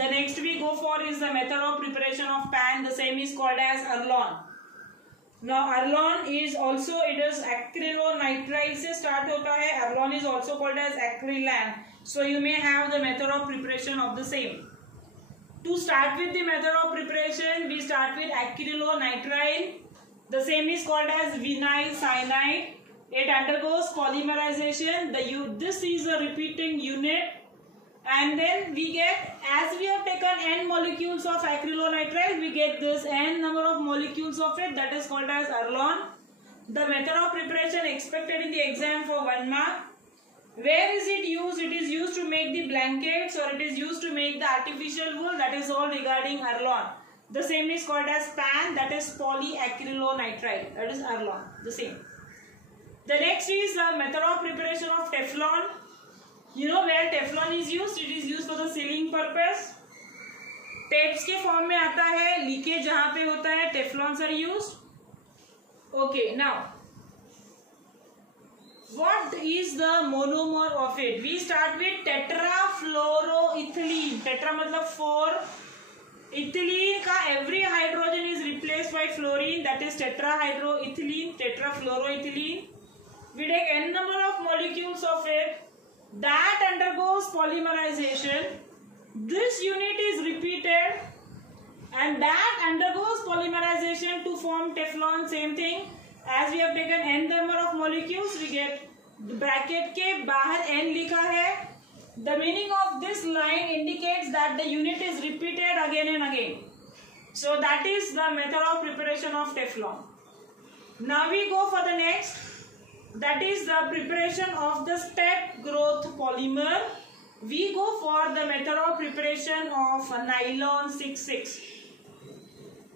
The next we go for is the method of preparation of PAN. The same is called as Arlon. Now Arlon is also, it is acrylonitrile से start होता है. Arlon is also called as acrylan. So you may have the method of preparation of the same. To start with the method of preparation, we start with acrylonitrile. The same is called as vinyl cyanide. It undergoes polymerization. This is a repeating unit. And then we get, as we have taken n molecules of acrylonitrile, we get this n number of molecules of it, that is called as Arlon. The method of preparation expected in the exam for 1 mark. Where is it used? It is used to make the blankets, or it is used to make the artificial wool. That is all regarding Arlon. The same is called as PAN, that is polyacrylonitrile. That is Arlon, the same. The next is the method of preparation of Teflon. You know where Teflon is used? It is used for the sealing purpose. Tapes के form में आता है, leakage जहाँ पे होता है, Teflons are used. Okay, now what is the monomer of it? We start with tetrafluoroethylene. Tetra मतलब 4. Ethylene का every hydrogen is replaced by fluorine. That is tetrahydroethylene, tetrafluoroethylene. We take n number of molecules of it. That undergoes polymerization. This unit is repeated, and that undergoes polymerization to form Teflon. Same thing. As we have taken n number of molecules, we get bracket के बाहर n लिखा है. The meaning of this line indicates that the unit is repeated again and again. So that is the method of preparation of Teflon. Now we go for the next. That is the preparation of the step growth polymer. We go for the method of preparation of nylon 6,6.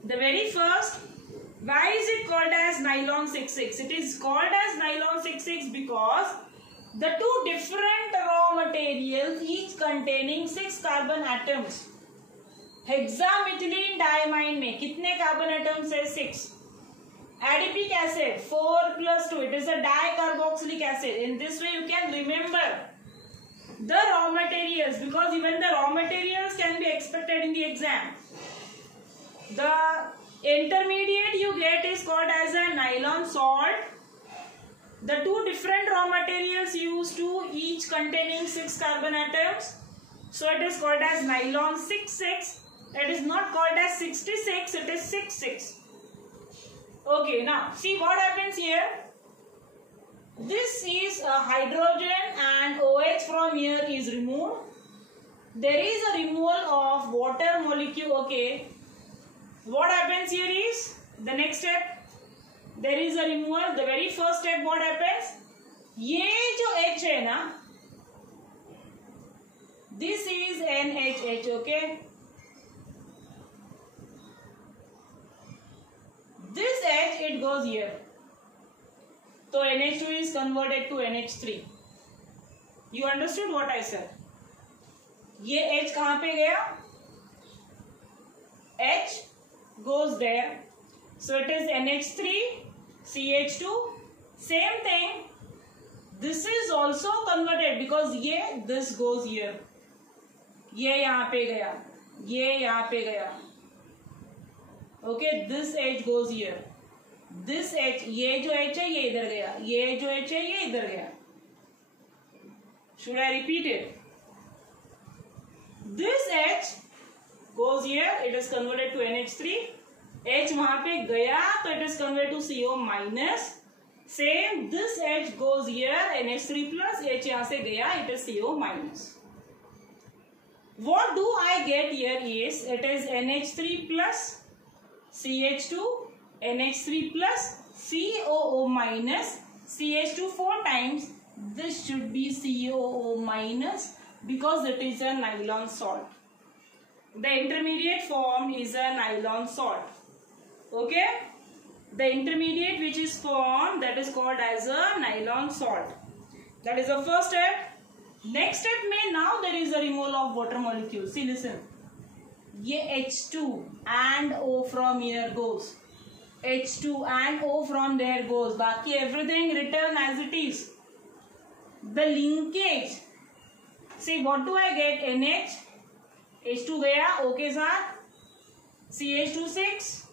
The very first, why is it called as nylon 6,6? It is called as nylon 6,6 because the two different raw materials, each containing 6 carbon atoms. Hexamethylene diamine में कितने carbon atoms है? 6. Adipic acid 4 plus 2. It is a dicarboxylic acid. In this way you can remember the raw materials, because even the raw materials can be expected in the exam. The intermediate you get is called as a nylon salt. The two different raw materials used to each containing 6 carbon atoms. So it is called as nylon 6,6. It is not called as 66. It is 6,6. Okay, now see what happens here. This is a hydrogen and OH from here is removed. There is a removal of water molecule. Okay, what happens here is the next step. There is a removal. The very first step what happens? ये जो H है ना, this is NHH. Okay, this H it goes here. So NH2 is converted to NH3. You understood what I said? ये H कहाँ पे गया? H goes there. So it is NH3, CH2. Same thing. This is also converted because ये this goes here. ये यहाँ पे गया. ये यहाँ पे गया. Okay, this H goes here. This H, ये जो H है ये इधर गया. ये जो H है ये इधर गया. Should I repeat it? This H goes here. It is converted to NH3. H वहाँ पे गया तो it is converted to CO minus. Same, this H goes here. NH3 plus. H यहाँ से गया. It is CO minus. What do I get here is it is NH3 plus CH2, NH3 plus COO minus CH2 4 times. This should be COO minus because it is a nylon salt. The intermediate form is a nylon salt. Okay? The intermediate which is formed, that is called as a nylon salt. That is the first step. Next step में now there is a removal of water molecule. See, listen. ये H2 and O from here goes. H2 and O from there goes. बाकी everything written as it is. The linkage. See, what do I get? NH. H2 गया O के साथ, CH2 6,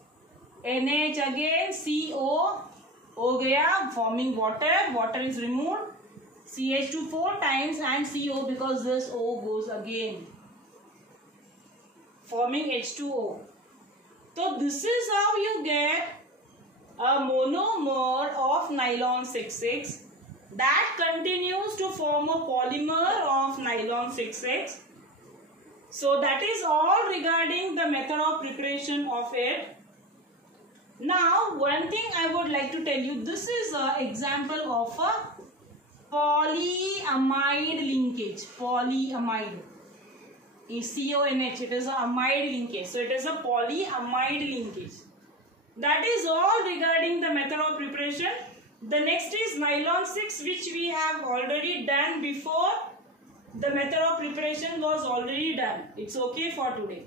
NH again, CO, O गया, forming water, water is removed, CH2 4 times and CO because this O goes again, forming H2O. So this is how you get a monomer of nylon 6,6 that continues to form a polymer of nylon 6,6. So that is all regarding the method of preparation of it. Now one thing I would like to tell you, this is an example of a polyamide linkage. Polyamide is CONH, it is a amide linkage. So it is a polyamide linkage. That is all regarding the method of preparation. The next is nylon 6, which we have already done before. The method of preparation was already done. It's okay for today.